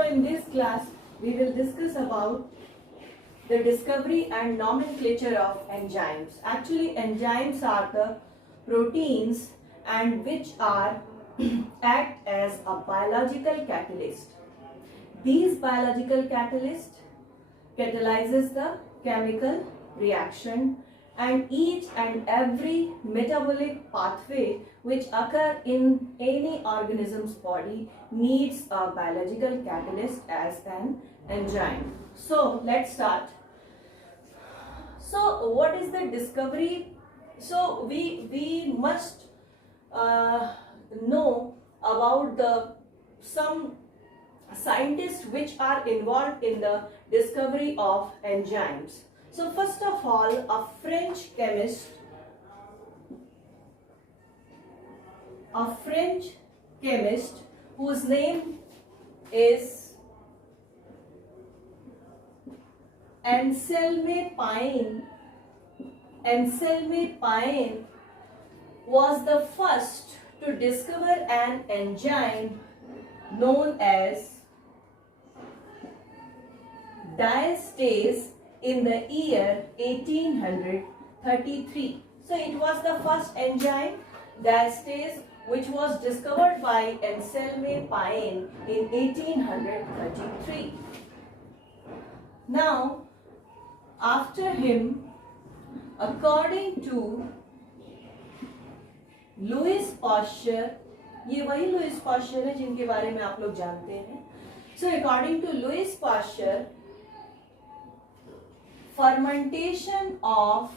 So in this class, we will discuss about the discovery and nomenclature of enzymes. Actually, enzymes are the proteins and which are act as a biological catalyst. These biological catalyst catalyzes the chemical reaction, and each and every metabolic pathway which occur in any organism's body needs a biological catalyst as an enzyme. So let's start. So what is the discovery? So we must know about the some scientists which are involved in the discovery of enzymes. So first of all, a French chemist whose name is Anselme Payen was the first to discover an enzyme known as diastase in the year 1833. So it was the first enzyme, diastase, which was discovered by Anselme Payen in 1833. Now, after him, according to Louis Pasteur, ये वही Lewis Pasteur है जिनके बारे में आप लोग जानते हैं. So according to Louis Pasteur, fermentation of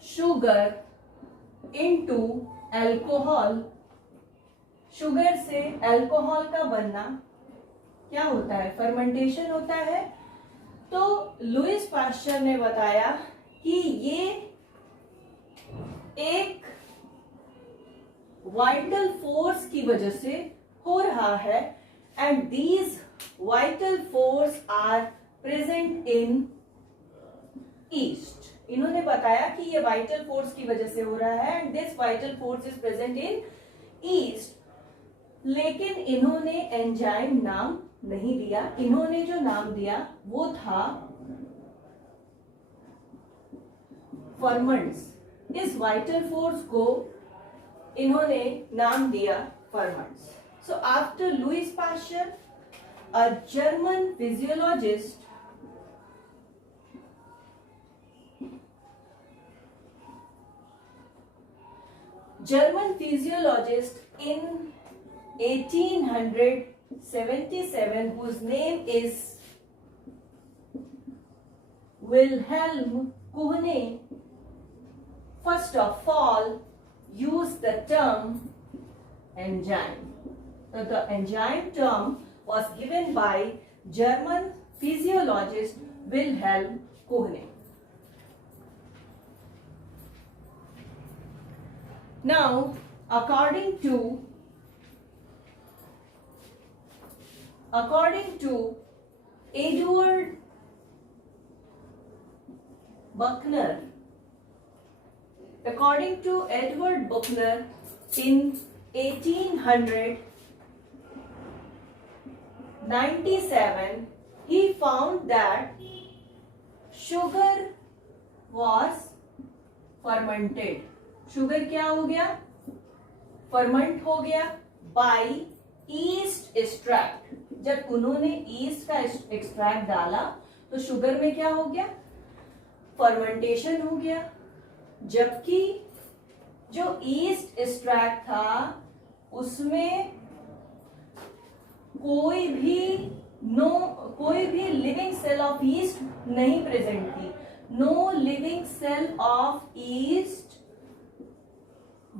sugar into alcohol, sugar से अल्कोहल का बनना क्या होता है? फर्मेंटेशन होता है. तो लुईस पाश्चर ने बताया कि ये एक वाइटल फोर्स की वजह से हो रहा है, and these vital force are present in yeast. इन्होंने बताया कि ये वाइटल फोर्स की वजह से हो रहा है, and this vital force is present in east. लेकिन इन्होंने एंजाइम नाम नहीं दिया. इन्होंने जो नाम दिया वो था फर्मेंट्स. इस वाइटल फोर्स को इन्होंने नाम दिया ferments. So after Louis Pasteur, a German physiologist in 1877, whose name is Wilhelm Kuhne, first of all used the term enzyme. So the enzyme term was given by German physiologist Wilhelm Kuhne. Now, according to Edward Buchner, in 1897, he found that sugar was fermented. Sugar क्या हो गया? फर्मेंट हो गया bye east extract. जब उन्होंने ईस्ट का एक्सट्रैक्ट डाला तो शुगर में क्या हो गया? फर्मेंटेशन हो गया. जबकि जो ईस्ट एक्सट्रैक्ट था उसमें कोई भी लिविंग सेल ऑफ ईस्ट नहीं प्रेजेंट थी. No living cell of yeast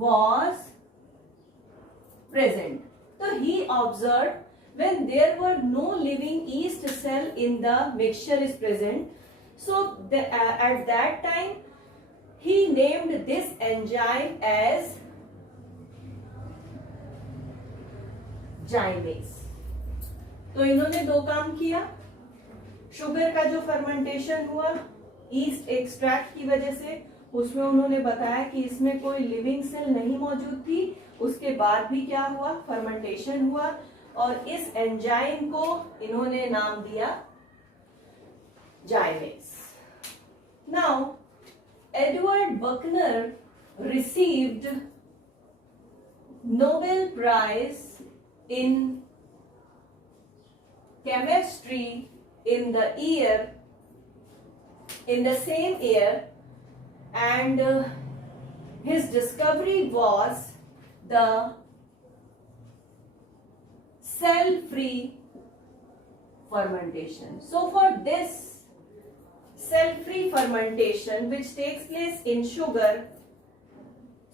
was present. So he observed when there were no living yeast cell in the mixture is present. So at that time he named this enzyme as gymase. तो इन्होंने दो काम किया. शुगर का जो फर्मेंटेशन हुआ east extract की वजह से, उसमें उन्होंने बताया कि इसमें कोई लिविंग सेल नहीं मौजूद थी, उसके बाद भी क्या हुआ, फर्मेंटेशन हुआ और इस एंजाइम को इन्होंने नाम दिया zymase. Now Edward Buchner received Nobel Prize in chemistry in the same year, and his discovery was the cell-free fermentation. So for this cell-free fermentation which takes place in sugar,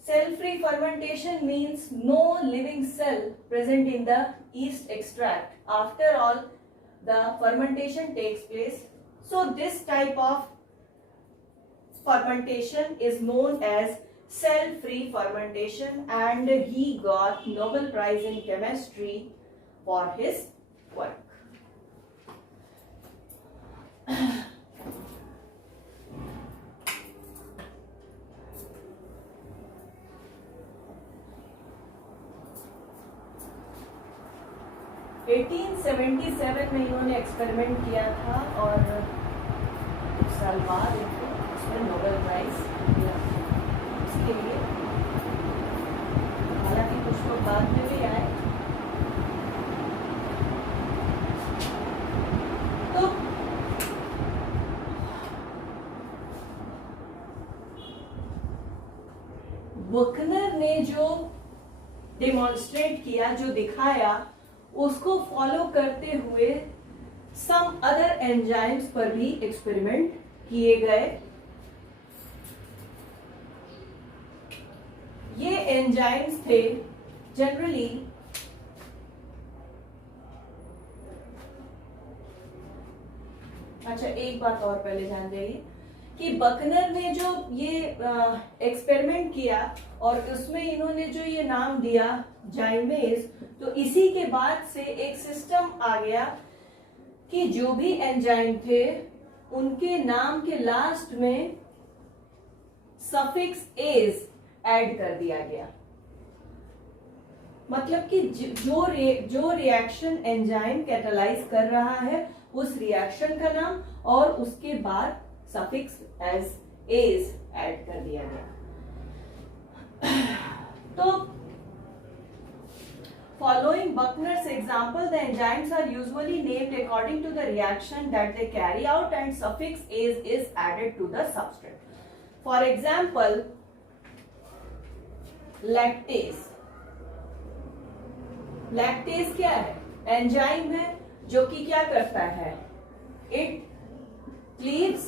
cell-free fermentation means no living cell present in the yeast extract. After all, the fermentation takes place. So this type of fermentation is known as cell-free fermentation, and he got Nobel Prize in chemistry for his work. 1877 में इन्होंने एक्सपेरिमेंट किया था और कुछ साल बाद इनको उसमें नोबेल प्राइज मिला इसके लिए। हालांकि कुछ लोग बाद में भी आए। तो बकनर ने जो डेमोन्स्ट्रेट किया, जो दिखाया, उसको फॉलो करते हुए सम अदर एंजाइम्स पर भी एक्सपेरिमेंट किए गए। ये एंजाइम्स थे जनरली अच्छा, एक बात और पहले जान जाइए कि बकनर ने जो ये एक्सपेरिमेंट किया और उसमें इन्होंने जो ये नाम दिया जाइमेज, तो इसी के बाद से एक सिस्टम आ गया कि जो भी एंजाइम थे उनके नाम के लास्ट में सफिक्स एज ऐड कर दिया गया। मतलब कि जो रिएक्शन एंजाइम कैटालाइज कर रहा है उस रिएक्शन का नाम और उसके बाद सफिक्स एज एज ऐड कर दिया गया। तो following Buckner's example, the enzymes are usually named according to the reaction that they carry out and suffix ase is added to the substrate. For example, lactase. Lactase क्या है? एंजाइम है जो कि क्या करता है? It cleaves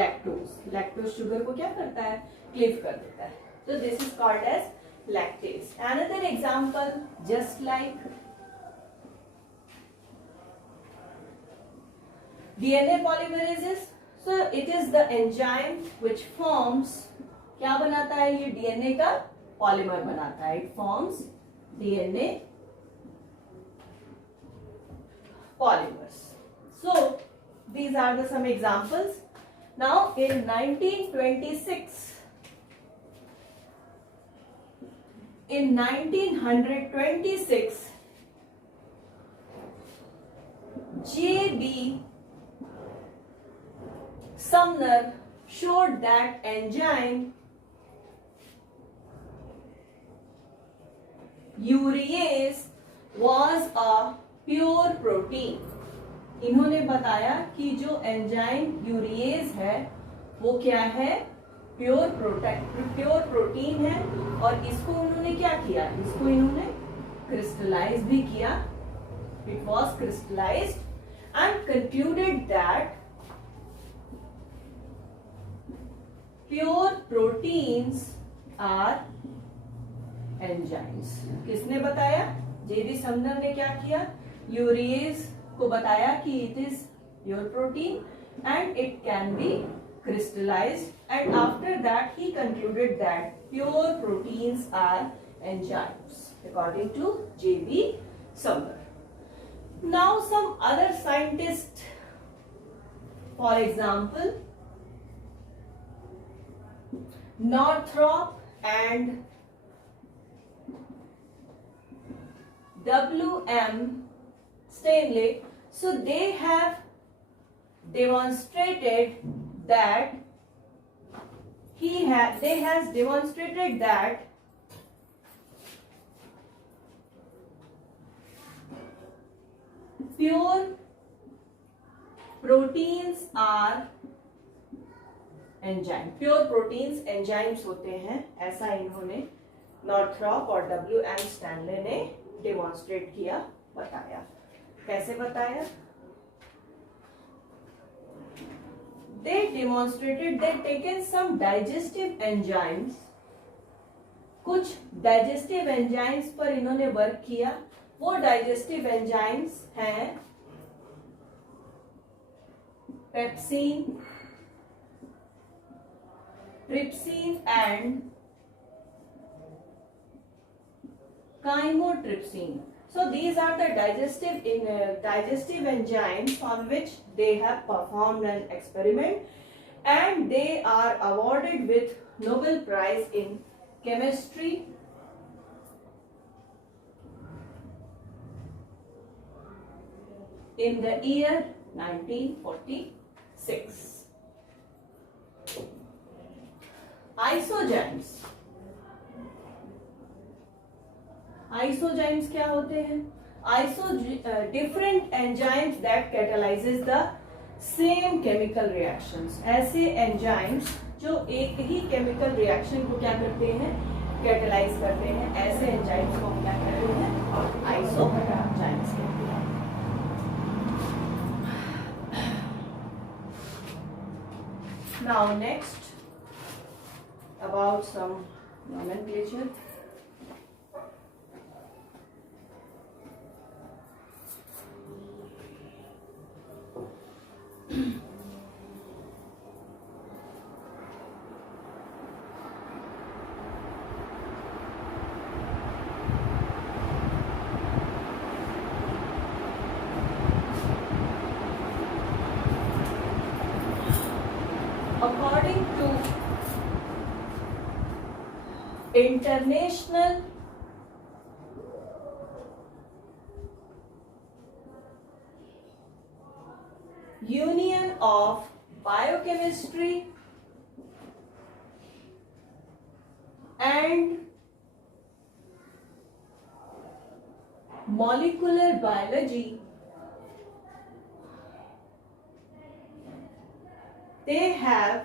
lactose. Lactose sugar को क्या करता है? क्लीव कर देता है. So this is called as lactase. Another example, just like DNA polymerases. So it is the enzyme which forms, क्या बनाता है ये? DNA का पॉलीमर बनाता है. It forms DNA polymers. So these are the some examples. Now in 1926, in 1926, J.B. Sumner showed that enzyme urease was a pure protein. इन्होंने बताया कि जो एंजाइम यूरिएज है वो क्या है? प्योर प्रोटीन है। और इसको उन्होंने क्या किया? इसको इन्होंने क्रिस्टलाइज भी किया. It was crystallized and concluded that pure proteins are enzymes. किसने बताया? जेबी समनर ने क्या किया? यूरिएज को बताया कि it is pure protein and it can be crystallized, and after that he concluded that pure proteins are enzymes according to J.B. Sumner. Now some other scientists, for example Northrop and W.M. Stanley. So they have demonstrated that they has demonstrated that pure proteins are enzyme. Pure proteins enzymes होते हैं, ऐसा इन्होंने नॉर्थरॉप और W.M. Stanley ने डेमोन्स्ट्रेट किया, बताया. कैसे बताया? They demonstrated they taken some digestive enzymes. कुछ डाइजेस्टिव एंजाइम्स पर इन्होंने वर्क किया. वो डाइजेस्टिव एंजाइम्स हैं pepsin, trypsin and chymotrypsin. So these are the digestive enzymes on which they have performed an experiment, and they are awarded with Nobel Prize in Chemistry in the year 1946. Isozymes क्या होते हैं? Different enzymes that catalyzes the same chemical reactions. ऐसे enzymes जो एक ही chemical reaction को क्या करते हैं? कैटालाइज करते हैं. ऐसे एंजाइम्स को हम क्या कहते हैं? आइसोजाइम्स कहते हैं. Now next, about some nomenclature. According to International Union of Biochemistry and Molecular Biology, they have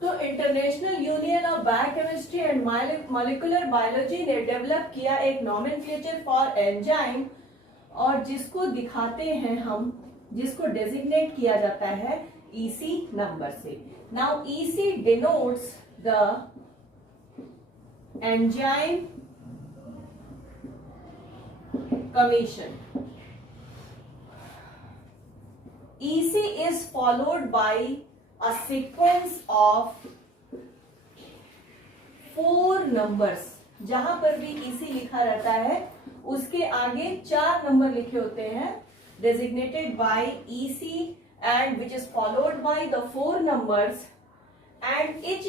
तो international union of biochemistry and molecular biology ने डेवलप किया एक नॉमेनक्लेचर फॉर एंजाइम, और जिसको दिखाते हैं हम, जिसको डेजिग्नेट किया जाता है EC नंबर से. Now EC denotes the enzyme commission. EC is followed by a sequence of 4 numbers. जहां पर भी EC लिखा रहता है उसके आगे 4 नंबर लिखे होते हैं, designated by EC, and which is followed by the 4 numbers, and it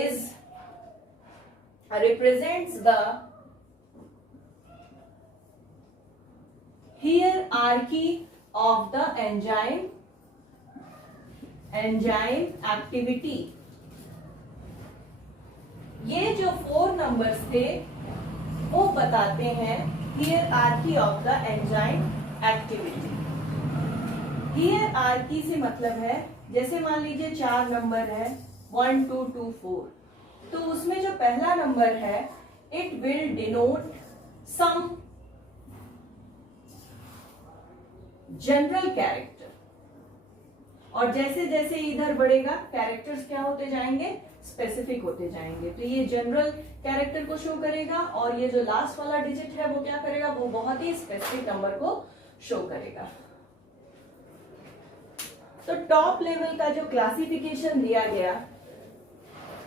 is represents the hierarchy of the enzyme activity. ये जो 4 नंबर्स थे वो बताते हैं hierarchy of the enzyme activity. hierarchy से मतलब है, जैसे मान लीजिए 4 नंबर है 1 2 2 4, तो उसमें जो पहला नंबर है it will denote some general character, और जैसे जैसे इधर बढ़ेगा कैरेक्टर्स क्या होते जाएंगे? स्पेसिफिक होते जाएंगे. तो ये जनरल कैरेक्टर को शो करेगा, और ये जो लास्ट वाला डिजिट है वो क्या करेगा? वो बहुत ही स्पेसिफिक नंबर को शो करेगा. तो टॉप लेवल का जो क्लासिफिकेशन दिया गया,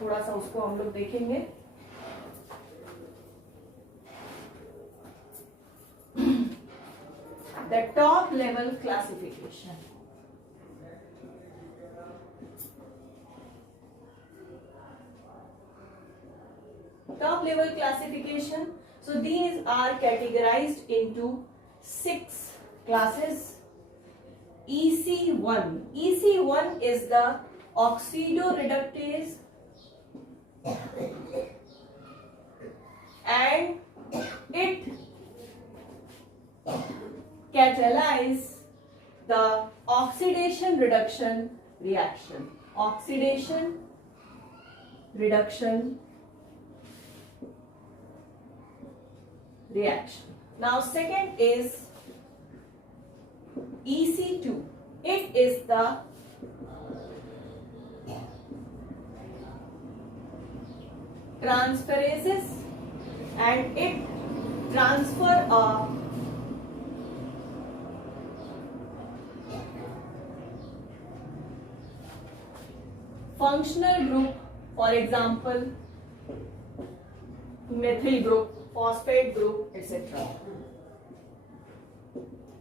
थोड़ा सा उसको हम लोग देखेंगे. The top level classification. top level classification. So these are categorized into 6 classes. EC1. EC1 is the oxidoreductase and it catalyze the oxidation reduction reaction. Oxidation reduction reaction. Now second is EC2. It is the transferases and it transfer a functional group, for example methyl group, phosphate group, etc.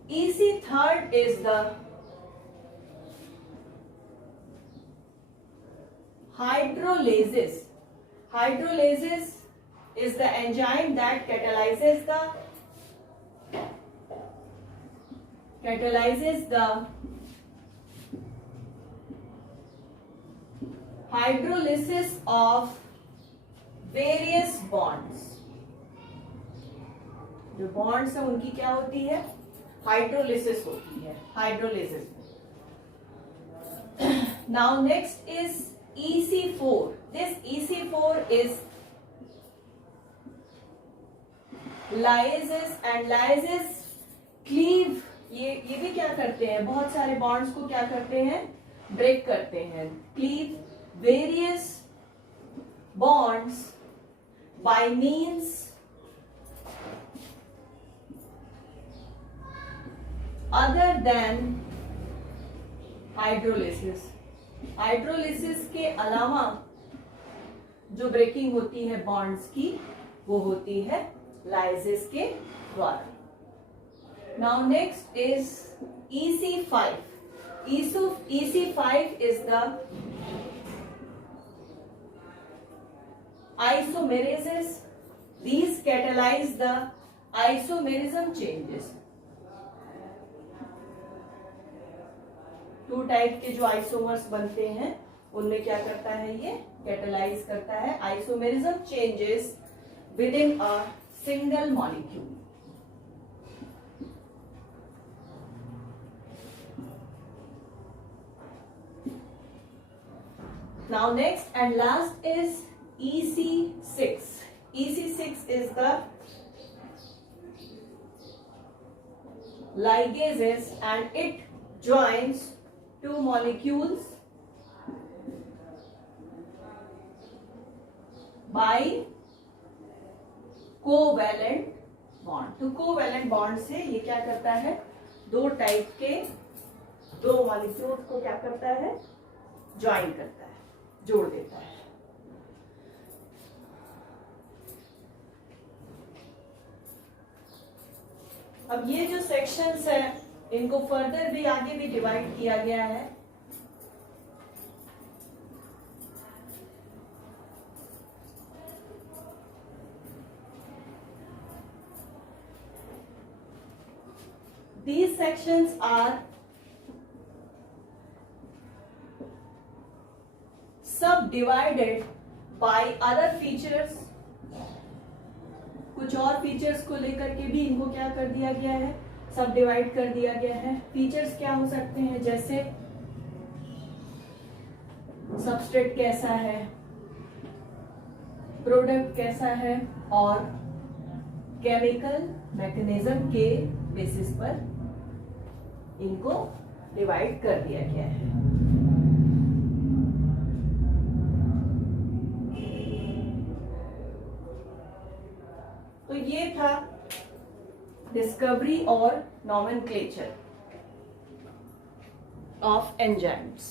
EC third is the hydrolases. Hydrolases is the enzyme that catalyzes the hydrolysis of various bonds. जो bonds है उनकी क्या होती है? हाइड्रोलिसिस होती है. Hydrolysis. Now next is EC4. This EC4 is lyases and lyases cleave. ये भी क्या करते हैं? बहुत सारे bonds को क्या करते हैं? ब्रेक करते हैं. Cleave various bonds by means other than hydrolysis. Hydrolysis के अलावा जो ब्रेकिंग होती है बॉन्ड्स की वो होती है लाइसिस के द्वारा. Now next is EC5. EC5 is the isomerases. These catalyze the isomerism changes. 2 टाइप के जो आइसोमर्स बनते हैं उनमें क्या करता है? ये कैटेलाइज करता है isomerism changes with in a single molecule. Now next and last is EC6. EC6 is the ligases and it joins 2 molecules by covalent bond. तो covalent bond से ये क्या करता है? 2 टाइप के 2 मॉलिक्यूल्स को क्या करता है? ज्वाइन करता है, जोड़ देता है. अब ये जो सेक्शंस है इनको फर्दर भी आगे भी डिवाइड किया गया है. These sections are subdivided by other features. कुछ और फीचर्स को लेकर के भी इनको क्या कर दिया गया है? सब डिवाइड कर दिया गया है. फीचर्स क्या हो सकते हैं? जैसे सबस्ट्रेट कैसा है, प्रोडक्ट कैसा है और केमिकल मैकेनिज्म के बेसिस पर इनको डिवाइड कर दिया गया है. तो ये था डिस्कवरी और नॉमेनक्लेचर ऑफ एंजाइम्स.